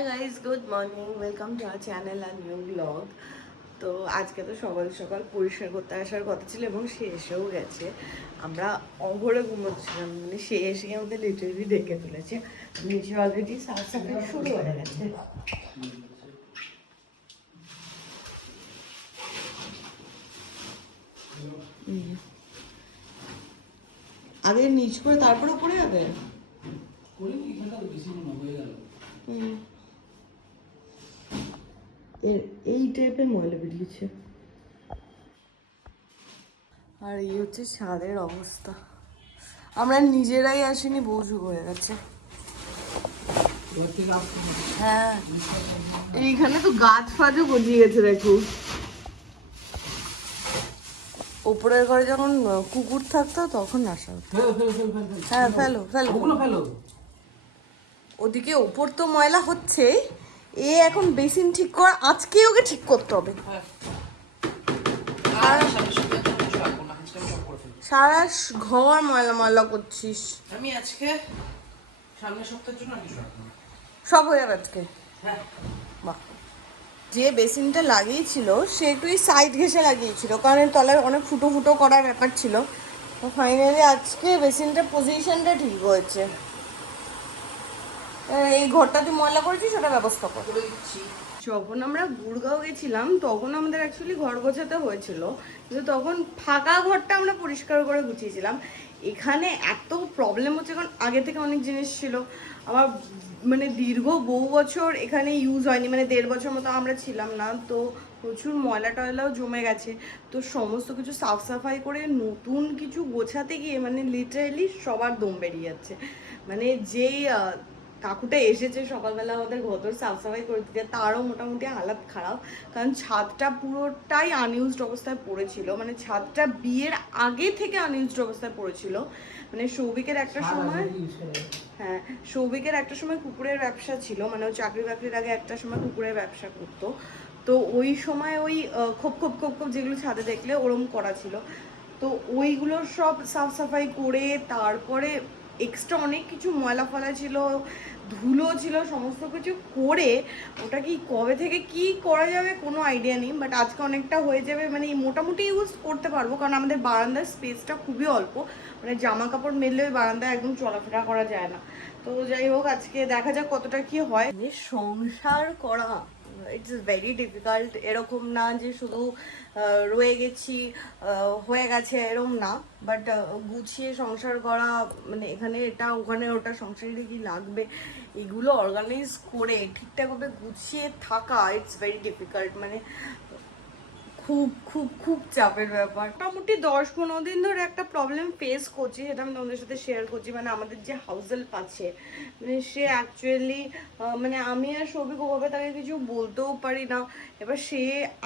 High guys, good morning, welcome to our channel আর new blog. তো আজকে তো সকাল সকাল পরিষ্কার করতে আসার কথা ছিল এবং সে এসেও গেছে। আমরা অঘরে ঘুমোচ্ছিলাম, মানে সে এসে আমাদের লিটারেলি ডেকে তুলেছে। নিচে অলরেডি সাফ সাফাই শুরু হয়ে গেছে। আগে নিচ করে তারপরে উপরে যাবে। এই টাইপের ময়লা বেরিয়েছে। আর এই হচ্ছে ছাদের অবস্থা। আমরা নিজেরাই আসিনি, বহু যুগ হয়ে গেছে। হ্যাঁ, এইখানে তো গাছ ফাজও গজিয়ে গেছে দেখো। উপরের ঘরে যখন কুকুর থাকতো তখন আসা হতো। হ্যাঁ, ফেলো ফেলো ফেলো। ওদিকে ওপর তো ময়লা হচ্ছে, এ এখন বেসিন ঠিক করা, আজকে ওকে ঠিক করতে হবে। সারা ঘর ময়লা ময়লা করছিস। আমি আজকে সামনের সপ্তাহের জন্য আর কিছু রাখবো না। সব হয়ে যাবে আজকে। হ্যাঁ, বাহ। যে বেসিনটা লাগিয়েছিল সে একটু এই সাইড ঘেঁষে লাগিয়েছিল, কারণ এর তলায় অনেক ফুটো ফুটো করার ব্যাপার ছিল। তো ফাইনালি আজকে বেসিনটার পজিশনটা ঠিক হয়েছে। এই ঘরটা তুই ময়লা করেছিস, সেটা ব্যবস্থা কর। করে দিচ্ছি। যখন আমরা গুড়গাঁও গেছিলাম তখন আমাদের অ্যাকচুয়ালি ঘর গোছাতে হয়েছিল, কিন্তু তখন ফাঁকা ঘরটা আমরা পরিষ্কার করে গুছিয়েছিলাম। এখানে এত প্রবলেম হচ্ছে কারণ আগে থেকে অনেক জিনিস ছিল, আমার মানে দীর্ঘ বহু বছর এখানে ইউজ হয়নি, মানে 1.5 বছর মতো আমরা ছিলাম না, তো প্রচুর ময়লা টয়লাও জমে গেছে। তো সমস্ত কিছু সাফ সাফাই করে নতুন কিছু গোছাতে গিয়ে মানে লিটারেলি সবার দম বেরিয়ে যাচ্ছে। মানে যেই কাকুটা এসেছে সকালবেলা আমাদের ঘর সাফ সাফাই করে দিতে, তারও মোটামুটি হালাত খারাপ, কারণ ছাদটা পুরোটাই আনইউজড অবস্থায় পড়েছিল। মানে ছাদটা বিয়ের আগে থেকে আনইউজড অবস্থায় পড়েছিল। মানে সৌভিকের একটা সময়, হ্যাঁ, সৌভিকের একটা সময় কুকুরের ব্যবসা ছিল, মানে ও চাকরি বাকরির আগে একটা সময় কুকুরের ব্যবসা করতো। তো ওই সময় ওই খোপ খোপ খোপ খোপ যেগুলো ছাদে দেখলে ওরম করা ছিল, তো ওইগুলো সব সাফ সাফাই করে তারপরে এক্সট্রা অনেক কিছু ময়লা ফলা ছিল, ধুলো ছিল, সমস্ত কিছু করে ওটা কি কবে থেকে কি করা যাবে কোনো আইডিয়া নেই, বাট আজকে অনেকটা হয়ে যাবে। মানে মোটামুটি ইউজ করতে পারবো, কারণ আমাদের বারান্দার স্পেসটা খুবই অল্প, মানে জামা কাপড় মেললে ওই বারান্দায় একদম চলাফেরা করা যায় না। তো যাই হোক, আজকে দেখা যাক কতটা কি হয়। সংসার করা ইটস ভেরি ডিফিকাল্ট। এরকম না যে শুধু রয়ে গেছি হয়ে গেছে, এরকম না, বাট গুছিয়ে সংসার করা, মানে এখানে এটা ওখানে ওটা সংসারে কি লাগবে এগুলো অর্গানাইজ করে ঠিকঠাকভাবে গুছিয়ে থাকা ইটস ভেরি ডিফিকাল্ট। মানে খুব খুব খুব চাপের ব্যাপার। মোটামুটি 10-15 দিন ধরে একটা প্রবলেম ফেস করছি, সেটা আমি তোমাদের সাথে শেয়ার করছি। মানে আমাদের যে হাউস হেল্প আছে, মানে সে অ্যাকচুয়ালি মানে আমি আর সৌভিক ওভাবে তাকে কিছু বলতেও পারি না। এবার সে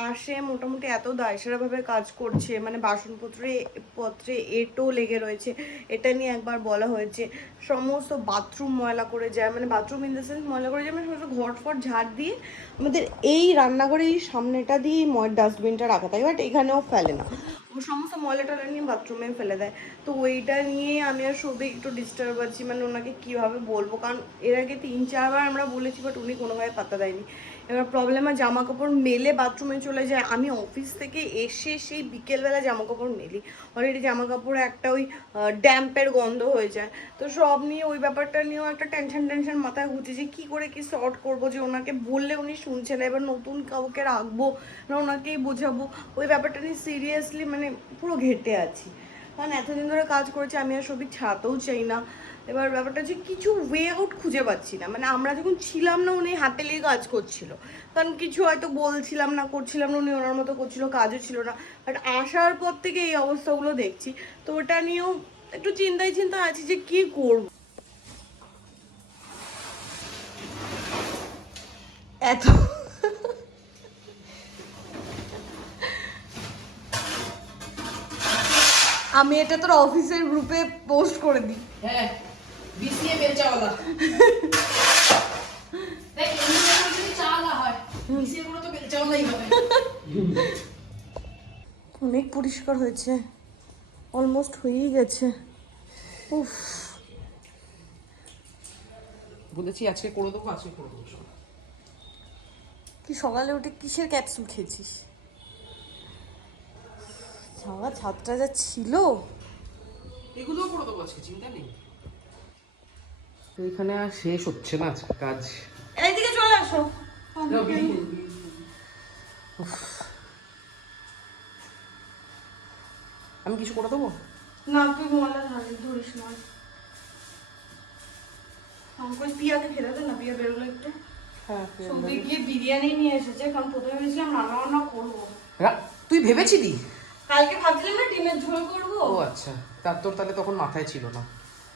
আসে মোটামুটি এত দায়সারাভাবে কাজ করছে, মানে বাসনপত্রে এঁটো লেগে রয়েছে, এটা নিয়ে একবার বলা হয়েছে। সমস্ত বাথরুম ময়লা করে যায়, মানে বাথরুম ইন দ্য সেন্স ময়লা করে যায়, মানে সমস্ত ঘর ফর ঝাড় দিয়ে আমাদের এই রান্নাঘরে এই সামনেটা দিয়ে ডাস্টবিনটা রাখা থাকে, বাট এখানেও ফেলে না, ও সমস্ত ময়লা টয়লা নিয়ে বাথরুমে ফেলে দেয়। তো ওইটা নিয়ে আমি আর সৌভিক একটু ডিস্টার্ব আছি, মানে ওনাকে কীভাবে বলবো, কারণ এর আগে 3-4 বার আমরা বলেছি, বাট উনি কোনোভাবে পাত্তা দেয়নি। এবার প্রবলেম আর জামা কাপড় মেলে বাথরুমে চলে যায়, আমি অফিস থেকে এসে সেই বিকেলবেলা জামা কাপড় মেলি, অলরেডি জামা কাপড়ে একটা ওই ড্যাম্পের গন্ধ হয়ে যায়। তো সব নিয়ে ওই ব্যাপারটা নিয়েও একটা টেনশন মাথায় ঘুরছে যে কী করে কি সর্ট করবো, যে ওনাকে বললে উনি শুনছে না, এবার নতুন কাউকে রাখবো না ওনাকেই বোঝাবো, ওই ব্যাপারটা নিয়ে সিরিয়াসলি মানে পুরো ঘেটে আছি। কারণ এতদিন ধরে কাজ করেছি, আমি আর সবই ছাড়তেও চাই না। এবার ব্যাপারটা হচ্ছে কিছু ওয়ে আউট খুঁজে পাচ্ছি না। মানে আমরা যখন ছিলাম না উনি হাতে লেগে কাজ করছিল, কারণ কিছু হয়তো বলছিলাম না, করছিলাম না, উনি ওনার মতো করছিল, কাজও ছিল না। বাট আসার পর থেকে এই অবস্থাগুলো দেখছি, তো ওটা নিয়েও একটু চিন্তা আছি যে কি করব। এত আমি এটা তোর অফিসের গ্রুপে পোস্ট করে দিই। হ্যাঁ, বিসিএ বেলচাওয়ালা। দেখ, ইঞ্জিনিয়ার যদি চাওয়ালা হয়, বিসিএ গুলো তো বেলচাওয়ালাই হবে। অনেক পরিষ্কার হয়েছে, অলমোস্ট হয়েই গেছে। উফ, বলেছি আজকে করে দেবো, আজকে করে দেবো সব। কি সকালে উঠে কিসের ক্যাপসুল খেয়েছিস? সারা ছাদটা যা ছিল। এগুলোও করে দেবো আজকে, চিন্তা নেই। তো এখানে আর শেষ হচ্ছে না আজকে কাজ। এইদিকে চলে আসো। আমি কিছু করে দেবো? না তুই ময়লা ধরিস না। আমাকে পিয়াকে খেতে দে না, পিয়া বেরোলো একটু। হ্যাঁ, সবই গিয়ে বিরিয়ানি নিয়ে এসেছে, কারণ প্রথমে ভেবেছিলাম রান্না বান্না করবো। তুই ভেবেছিলি? কালকে ভাবছিলাম না ডিমের ঝোল করবো। ও আচ্ছা, তোর তাহলে তখন মাথায় ছিল না।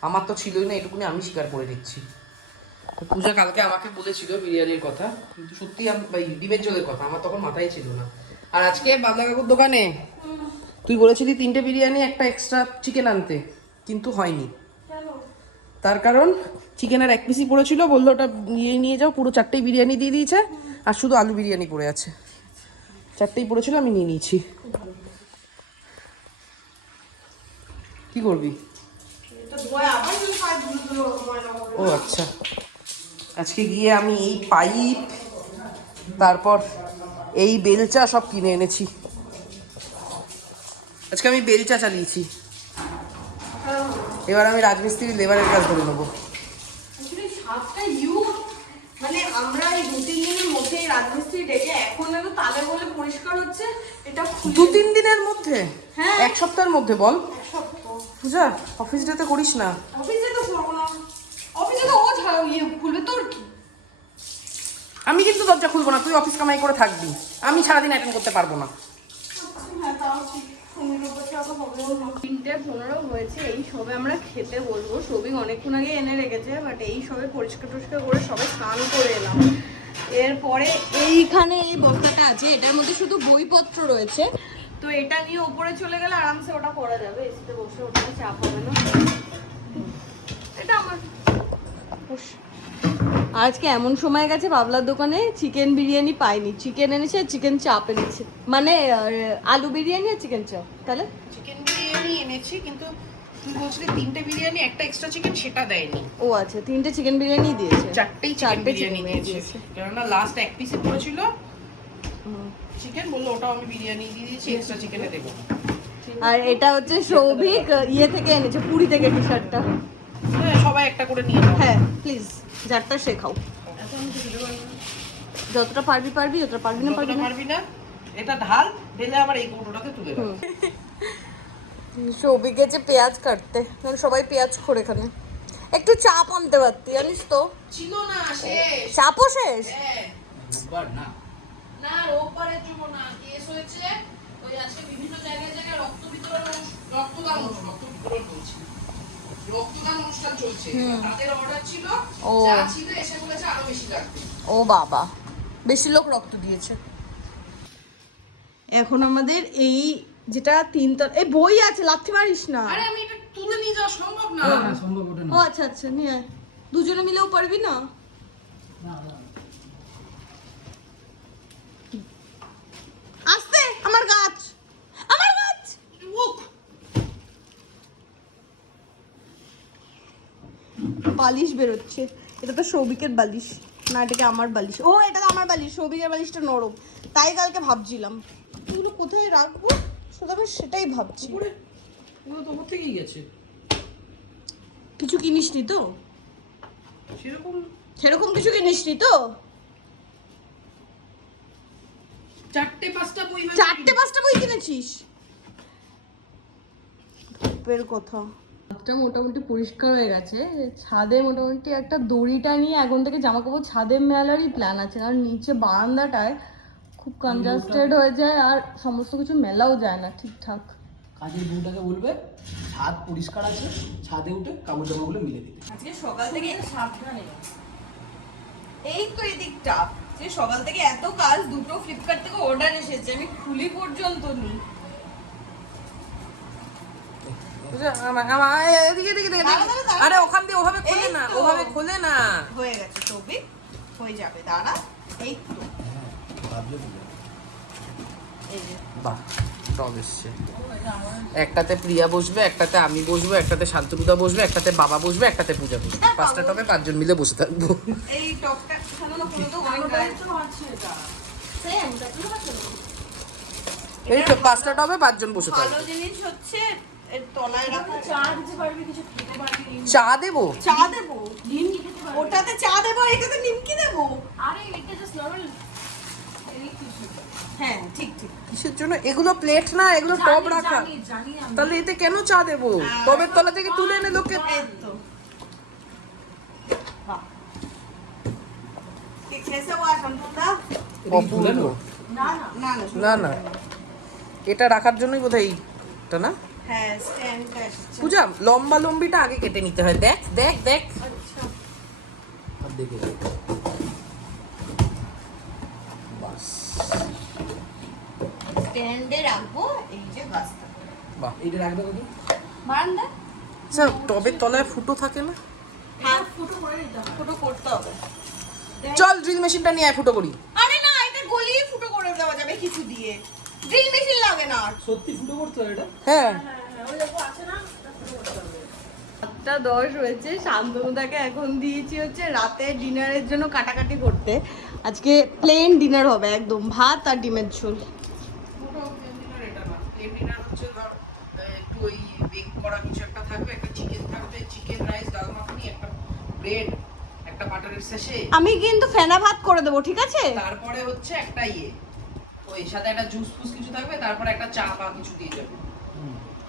আমার তো ছিলই না, এটুকুনি আমি স্বীকার করে দিচ্ছি। পূজা কালকে আমাকে বলেছিল বিরিয়ানির কথা, কিন্তু সত্যি ডিমের ঝোলের কথা আমার তখন মাথায় ছিল না। আর আজকে বাবলা কাকুর দোকানে তুই বলেছিলি 3টে বিরিয়ানি একটা এক্সট্রা চিকেন আনতে, কিন্তু হয়নি। তার কারণ চিকেনের 1 পিসই পড়েছিল, বললো ওটা নিয়ে যাও। পুরো 4টেই বিরিয়ানি দিয়ে দিয়েছে, আর শুধু আলু বিরিয়ানি পড়ে আছে। 4টেই পড়েছিল, আমি নিয়ে নিয়েছি। কি করবি? ও আচ্ছা, আজকে গিয়ে আমি এই পাইপ, তারপর এই বেলচা সব কিনে এনেছি। আজকে আমি বেলচা চালিয়েছি। এবার আমি রাজমিস্ত্রির লেবারের কাজ করে নেবো। মানে আমরা এই 2-3 দিনের মধ্যে রাজমিস্ত্রি ডেকে এখন তো তালে বলে পরিষ্কার হচ্ছে। এটা 2-3 দিনের মধ্যে? হ্যাঁ, 1 সপ্তাহের মধ্যে বল। 1 সপ্তাহ। পূজা অফিস ডেতে করিস না। অফিসে তো করবো না, অফিসে তো ও খুলবে, তোর কি? আমি কিন্তু দরজা খুলবো না, তুই অফিস কামাই করে থাকবি, আমি সারাদিন অ্যাটেন্ড করতে পারবো না। হ্যাঁ তাও ঠিক। 3:15 হয়েছে, এই সবে আমরা খেতে বলবো। সবই অনেকক্ষণ আগে এনে রেখেছে, বাট এই সবে পরিষ্কার টরিষ্কার করে সবে স্নান করে এলাম। এরপরে এইখানে এই বস্তাটা আছে, এটার মধ্যে শুধু বইপত্র রয়েছে, তো এটা নিয়ে উপরে চলে গেলে আরামসে ওটা করা যাবে। এসিতে বসে ওটা চাপ হবে না। এটা আমার আজকে এমন সময় গেছে, বাবলার দোকানে চিকেন বিরিয়ানি পাইনি, চিকেন এনেছে, চিকেন চাপ এনেছে, মানে আলু বিরিয়ানি আর চিকেন চাপ। তাহলে চিকেন বিরিয়ানি এনেছি, কিন্তু তুই বলছিলি 3টে বিরিয়ানি একটা এক্সট্রা চিকেন, সেটা দেয়নি। ও আচ্ছা, 3টে চিকেন বিরিয়ানি দিয়েছে, 4টেই চিকেন বিরিয়ানি দিয়েছে। কেননা লাস্ট 1 পিসে পড়েছিল চিকেন, বললো ওটাও আমি বিরিয়ানি দিয়ে দিয়েছি, এক্সট্রা চিকেনে দেবো। আর এটা হচ্ছে সৌভিক ইয়ে থেকে এনেছে, পুরী থেকে টি শার্টটা। হ্যাঁ, সবাই একটা করে নিয়ে নাও। হ্যাঁ প্লিজ, যারটা শেখাও। যতটা পারবি পারবি, যতটা পারবি না পারবি না। এটা ঢাল, ঢেলে আবার এই কৌটোটাতে তুলে রাখ। সৌভিক গেছে পেঁয়াজ কাটতে, কারণ সবাই পেঁয়াজ খোর এখানে। একটু চাপ আনতে পারতি, জানিস তো। ছিল না, শেষ। চাপও শেষ। না, রোববারের জন্য না, কেস হয়েছে। ওই আজকে বিভিন্ন জায়গায় রক্ত বিতরণ, রক্তদান অনুষ্ঠান চলছে। তাদের অর্ডার ছিল, যা ছিল এসে বলেছে আরো বেশি লাগবে। ও বাবা, বেশি লোক রক্ত দিয়েছে। এখন আমাদের এই যেটা 3 এই বই আছে, লাথি মারিস না। আরে আমি এটা তুলে নিয়ে যাওয়া সম্ভব না। না সম্ভব ওটা না। ও আচ্ছা আচ্ছা, নিয়ে আয়। দুজনে মিলেও পারবি না? আস্তে, আমার গাছ, আমার গাছ। বালিশ বেরোচ্ছে। এটা তো সৌভিকের বালিশ না, এটাকে আমার বালিশ। ও এটা তো আমার বালিশ, সৌভিকের বালিশটা নরম, তাই কালকে ভাবছিলাম এগুলো কোথায় রাখবো, শুধু আমি সেটাই ভাবছি। ওগুলো তো ওপর থেকেই গেছে। কিছু কিনিসনি তো? সেরকম কিছু কিনিসনি তো? 4-5টা বই, 4-5টা বই কিনেছিস? ধূপের কথা। ছাদটা মোটামুটি পরিষ্কার হয়ে গেছে। ছাদে মোটামুটি একটা দড়িটা নিয়ে এখন থেকে জামা কাপড় ছাদে মেলারই প্ল্যান আছে, কারণ নিচে বারান্দাটায় খুব কনজাস্টেড হয়ে যায় আর সমস্ত কিছু মেলাও যায় না ঠিকঠাক। কাজের বউটাকে বলবে ছাদ পরিষ্কার আছে, ছাদে উঠে কাপড় জামাগুলো মিলে দিতে। আজকে সকাল থেকে সাবধানে, এই তো এদিকটা যে সকাল থেকে এত কাজ, দুটো ফ্লিপকার্ট থেকে অর্ডার এসেছে, আমি খুলি পর্যন্ত নি। আরে ওখান দিয়ে ওভাবে খোলে না, ওভাবে খোলে না। হয়ে গেছে সৌভিক, হয়ে যাবে, দাঁড়া। এই তো ভাবলে বুঝা। এই যে বাহ, টব এসছে। একটাতে প্রিয়া বসবে, একটাতে আমি বসবো, একটাতে শান্তনুদা বসবে, একটাতে বাবা বসবে, একটাতে পূজা বসবে। 5টা টবে 5 জন মিলে বসে থাকবো। এই টপটা শোনো না, কোনো তো ওয়াইন এই তো 5টা টবে 5 জন বসে ভালো থাকবো। জিনিস হচ্ছে এর তলায় রাখা চা দিতে পারবি, কিছু খেতে পারবি। চা দেবো? চা দেবো, নিমকি খেতে পারবি। ওটাতে চা দেবো, এটাতে নিমকি দেবো। আরে এটা জাস্ট নরমাল। হ্যাঁ ঠিক ঠিক। কিসের জন্য এগুলো? প্লেট না, এগুলো টব রাখা। জানি আমি। তাহলে এতে কেন চা দেবো? টবের তলা থেকে তুলে এনে লোকে। এই তো বাহ, ঠিক খেয়েছে ও শান্তনুদা? অপূর্ব। না না না না, এটা রাখার জন্যই বোধহয় এইটা না। হ্যাঁ স্ট্যান্ডটা এসেছে। পূজা, লম্বা লম্বিটা আগে কেটে নিতে হয়। দেখ দেখ দেখ। আর দেখে বাস। স্ট্যান্ডে রাখবো এই যে গাছটা। বাহ, এইটা রাখবে কত? বারান্দা? আচ্ছা, টবের তলায় ফুটো থাকে না? হ্যাঁ ফুটো করে দিতে হবে। ফুটো করতে হবে। চল ড্রিল মেশিনটা নিয়ে আয়, ফুটো করি। আরে না, এটা গলিয়ে ফুটো করে দেওয়া যাবে কিছু দিয়ে, ড্রিল মেশিন লাগে না আর। সত্যি ফুটো করতে হয় এটা? হ্যাঁ। ওই দেখো আছে না, এটা ফুটো করতে হবে। 7:10 হয়েছে। শান্তনুদাকে এখন দিয়েছি হচ্ছে রাতে ডিনারের জন্য কাটাকাটি করতে। আজকে প্লেন ডিনার হবে, একদম ভাত আর ডিমের ঝোল। একটু ওই বেক করা কিছু একটা থাকবে, একটা চিকেন থাকবে, চিকেন রাইস, ডাল মাখানি, একটা ব্রেড, একটা বাটারের শেষে। আমি কিন্তু ফেনা ভাত করে দেবো, ঠিক আছে? তারপরে হচ্ছে একটা ওই সাথে একটা জুস ফুস কিছু থাকবে, তারপরে একটা চা বা কিছু দিয়ে যাবে।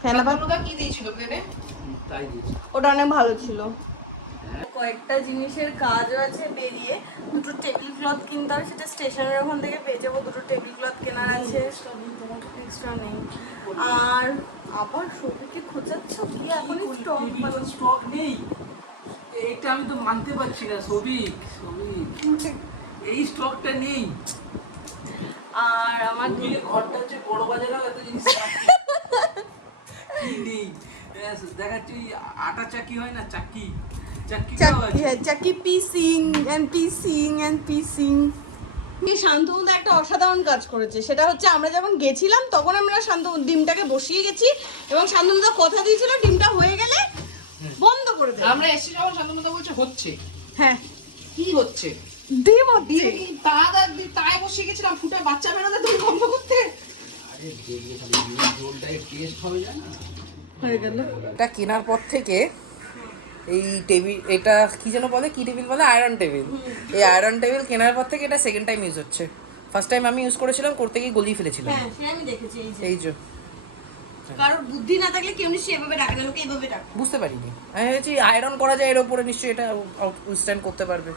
ফেনা ভাত শান্তনুদা কি দিয়েছিল প্লেনে? তাই দিয়েছি। ওটা অনেক ভালো ছিল। কয়েকটা জিনিসের কাজও আছে বেরিয়ে। দুটো টেবিল ক্লথ কিনতে হবে, সেটা স্টেশনের ওখান থেকে পেয়ে যাবো। দুটো টেবিল ক্লথ কেনার আছে, এক্সট্রা নেই। আর আবার সবজি খোঁজাচ্ছ কি? এখনই স্টক স্টক নেই, এটা আমি তো মানতে পারছি না। সবিক এই স্টকটা নেই। আর আমার মিলে ঘরটা হচ্ছে বড় বাজার, এত জিনিস কি নেই। দেখাচ্ছি আটা চাকি হয় না, চাকি চাকি চাকি পিসিং এন্ড পিসিং। শান্তনুদা একটা অসাধারণ কাজ করেছে, সেটা হচ্ছে আমরা যখন গেছিলাম তখন আমরা ডিমটাকে বসিয়ে গেছি এবং শান্তনুদা কথা দিয়েছিল ডিমটা হয়ে গেলে বন্ধ করে দেবে। আমরা এসে যখন শান্তনুদা বলছে হচ্ছে, হ্যাঁ, কি হচ্ছে? ডিম হচ্ছে। তাই বসে গেছিলাম, ফুটে বাচ্চা বেরোলে তুমি বন্ধ করতে। আরে দেখবে খালি জলটাই টেস্ট হবে না। হয়ে গেল। এটা কেনার পর থেকে এই টেবিল, এটা কি যেন বলে, কি টেবিল বলে, আয়রন টেবিল। এই আয়রন টেবিল কেনার পর থেকে এটা সেকেন্ড টাইম ইউজ হচ্ছে। ফার্স্ট টাইম আমি ইউজ করেছিলাম, করতে গিয়ে গলিয়ে ফেলেছিলাম। হ্যাঁ, সে আমি দেখেছি। এই যে এই যে কারোর বুদ্ধি না থাকলে কেউ নিশ্চয়ই এভাবে রাখে না, লোকে এভাবে রাখে। বুঝতে পারিনি, আমি ভেবেছি আয়রন করা যায়, এর উপরে নিশ্চয়ই এটা উইথস্ট্যান্ড করতে পারবে।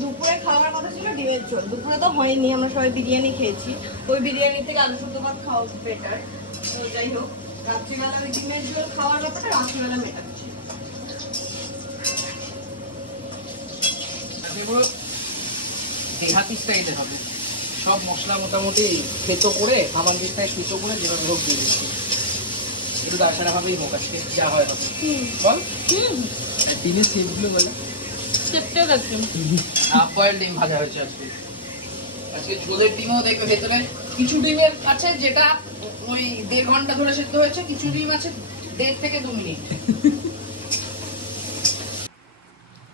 দুপুরে খাওয়ার কথা ছিল ডিমের ঝোল, দুপুরে তো হয়নি, আমরা সবাই বিরিয়ানি খেয়েছি। ওই বিরিয়ানি থেকে আলু সেদ্ধ ভাত খাওয়া বেটার। তো যাই হোক, রাত্রিবেলা ওই ডিমের ঝোল খাওয়ার ব্যাপারটা রাত্রিবেলা মেটাচ্ছি। এগুলো দেহাতি স্টাইলে হবে, সব মশলা মোটামুটি থেতো করে আমার দিকটায় সুতো করে যেভাবে হোক দিয়ে দিচ্ছি। একটু দারসারাভাবেই হোক আজকে, যা হয় হবে। বল ডিমের শেপগুলো বলে চেপটে গেছে। হাফ বয়েল ডিম ভাজা হয়েছে আজকে। আজকে ঝোলের ডিমও দেখবে ভেতরে কিছু ডিমের আছে যেটা ওই 1.5 ঘন্টা ধরে সেদ্ধ হয়েছে, কিছু ডিম আছে 1.5 থেকে 2 মিনিট।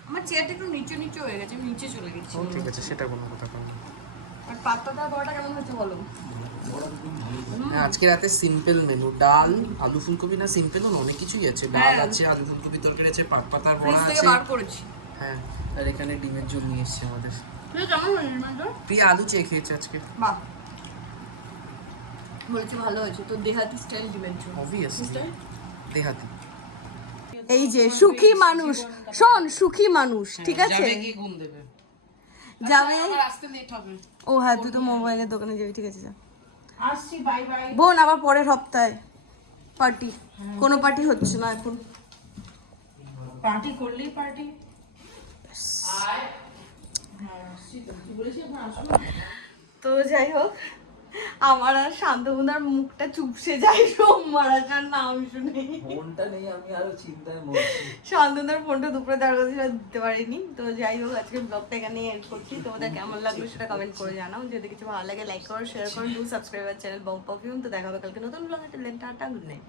আমার চেয়ারটা একটু নিচে নিচে হয়ে গেছে, আমি নিচে চলে গেছি। ঠিক আছে, সেটা কোনো কথা না। আর পাত্তাটা বড়টা কেমন হয়েছে বলো? আজকে রাতে সিম্পল মেনু, ডাল, আলু ফুলকপি, না সিম্পল অনেক কিছুই আছে। ডাল আছে, আলু ফুলকপি তরকারি আছে, পাতার বড়া ফ্রিজ থেকে আছে। বার করেছি। হ্যাঁ, আর এখানে ডিমের ঝোল নিয়ে এসেছে আমাদের। তুই কেমন হয়েছে মাঝে? প্রিয়া আলু চেয়ে খেয়েছে আজকে। বাহ, বলেছি ভালো হয়েছে। তো দেহাতি স্টাইল ডিমের ঝোল। অবভিয়াসলি দেহাতি। এই যে সুখী মানুষ, শোন সুখী মানুষ, ঠিক আছে? যাবে কি ঘুম দেবে, যাবে। আবার আসতে লেট হবে। ও হ্যাঁ, তুই তো মোবাইলের দোকানে যাবি, ঠিক আছে যা। আসছি, বাই বাই। বোন আবার পরের সপ্তাহে পার্টি, কোনো পার্টি হচ্ছে না এখন। পার্টি করলেই পার্টি। তো যাই হোক, আমার আর শান্তমুদার মুখটা চুপসে যায় সোমবার আসার নাম শুনে। ফোনটা নেই, আমি আরো চিন্তায় মরছি। শান্তনুদার ফোনটা দুপুরে দেওয়ার কথা ছিল, দিতে পারিনি। তো যাই হোক, আজকে ব্লগটা এখানে এন্ড করছি। তোমাদের কেমন লাগলো সেটা কমেন্ট করে জানাও। যদি কিছু ভালো লাগে লাইক করো, শেয়ার করো, ডু সাবস্ক্রাইব আর চ্যানেল বং পারফিউম। তো দেখা হবে কালকে নতুন ব্লগে। Tata, good night.